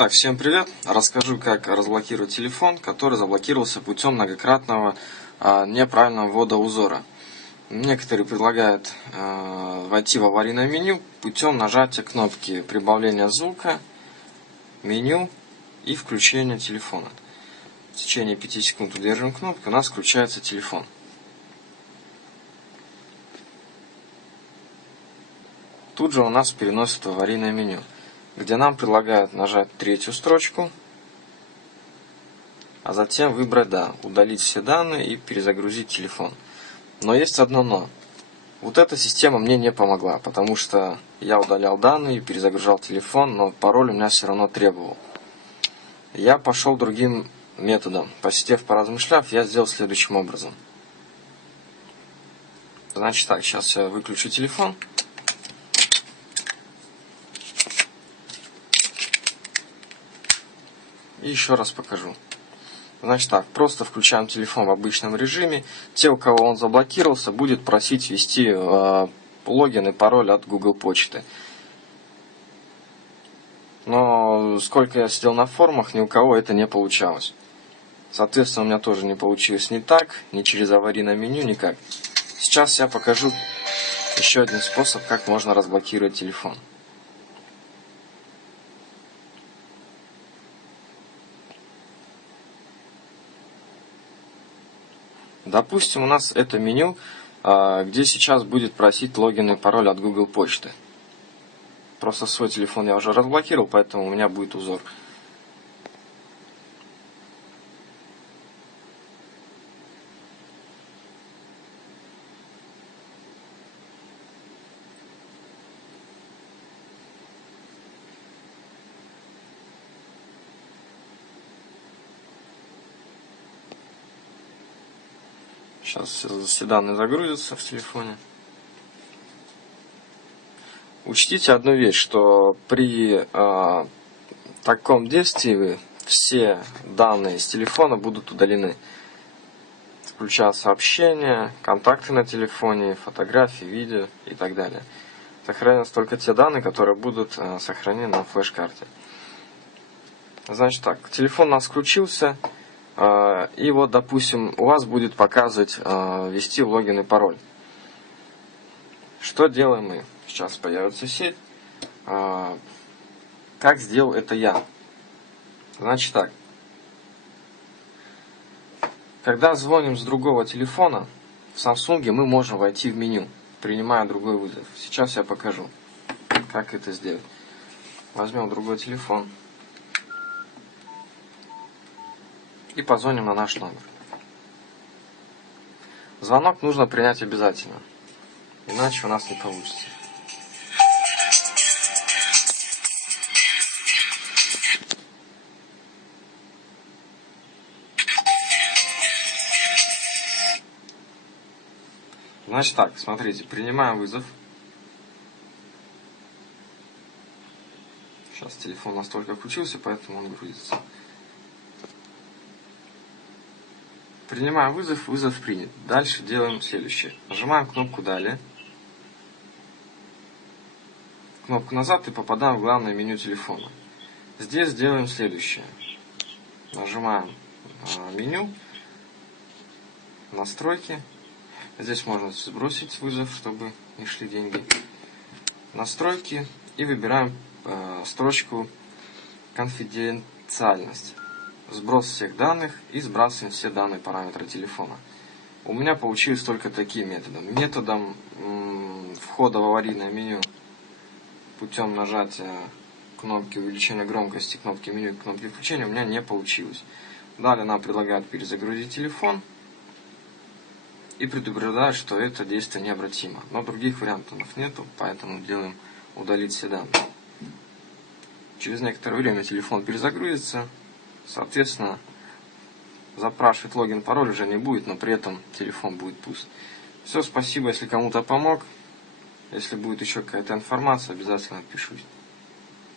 Так, всем привет! Расскажу, как разблокировать телефон, который заблокировался путем многократного неправильного ввода узора. Некоторые предлагают войти в аварийное меню путем нажатия кнопки прибавления звука, меню и включения телефона. В течение 5 секунд удерживаем кнопку, у нас включается телефон. Тут же у нас переносит в аварийное меню, где нам предлагают нажать третью строчку, а затем выбрать удалить все данные и перезагрузить телефон. Но есть одно но. Вот эта система мне не помогла, потому что я удалял данные, перезагружал телефон, но пароль у меня все равно требовал. Я пошел другим методом. Посидев, поразмышляв, я сделал следующим образом. Значит так, сейчас я выключу телефон. И еще раз покажу. Значит так, просто включаем телефон в обычном режиме. Те, у кого он заблокировался, будет просить ввести логин и пароль от Google почты. Но сколько я сидел на форумах, ни у кого это не получалось. Соответственно, у меня тоже не получилось ни так, ни через аварийное меню, никак. Сейчас я покажу еще один способ, как можно разблокировать телефон. Допустим, у нас это меню, где сейчас будет просить логин и пароль от Google почты. Просто свой телефон я уже разблокировал, поэтому у меня будет узор. Сейчас все данные загрузятся в телефоне. Учтите одну вещь, что при таком действии все данные из телефона будут удалены. Включая сообщения, контакты на телефоне, фотографии, видео и так далее. Сохранятся только те данные, которые будут сохранены на флеш-карте. Значит так, телефон у нас включился. И вот, допустим, у вас будет показывать ввести логин и пароль. Что делаем мы? Сейчас появится сеть. Как сделал это я? Значит так. Когда звоним с другого телефона, в Samsung мы можем войти в меню, принимая другой вызов. Сейчас я покажу, как это сделать. Возьмем другой телефон. И позвоним на наш номер. Звонок нужно принять обязательно, иначе у нас не получится. Значит так, смотрите, принимаем вызов. Сейчас телефон настолько включился, поэтому он грузится. Принимаем вызов, вызов принят. Дальше делаем следующее. Нажимаем кнопку «Далее». Кнопку «Назад» и попадаем в главное меню телефона. Здесь делаем следующее. Нажимаем меню, настройки. Здесь можно сбросить вызов, чтобы не шли деньги. Настройки и выбираем строчку «Конфиденциальность». Сброс всех данных и сбрасываем все данные параметры телефона. У меня получилось только таким методом. Методом входа в аварийное меню путем нажатия кнопки увеличения громкости, кнопки меню и кнопки включения у меня не получилось. Далее нам предлагают перезагрузить телефон и предупреждают, что это действие необратимо. Но других вариантов нету, поэтому делаем удалить все данные. Через некоторое время телефон перезагрузится. Соответственно, запрашивать логин, пароль уже не будет, но при этом телефон будет пуст. Все, спасибо, если кому-то помог. Если будет еще какая-то информация, обязательно отпишусь.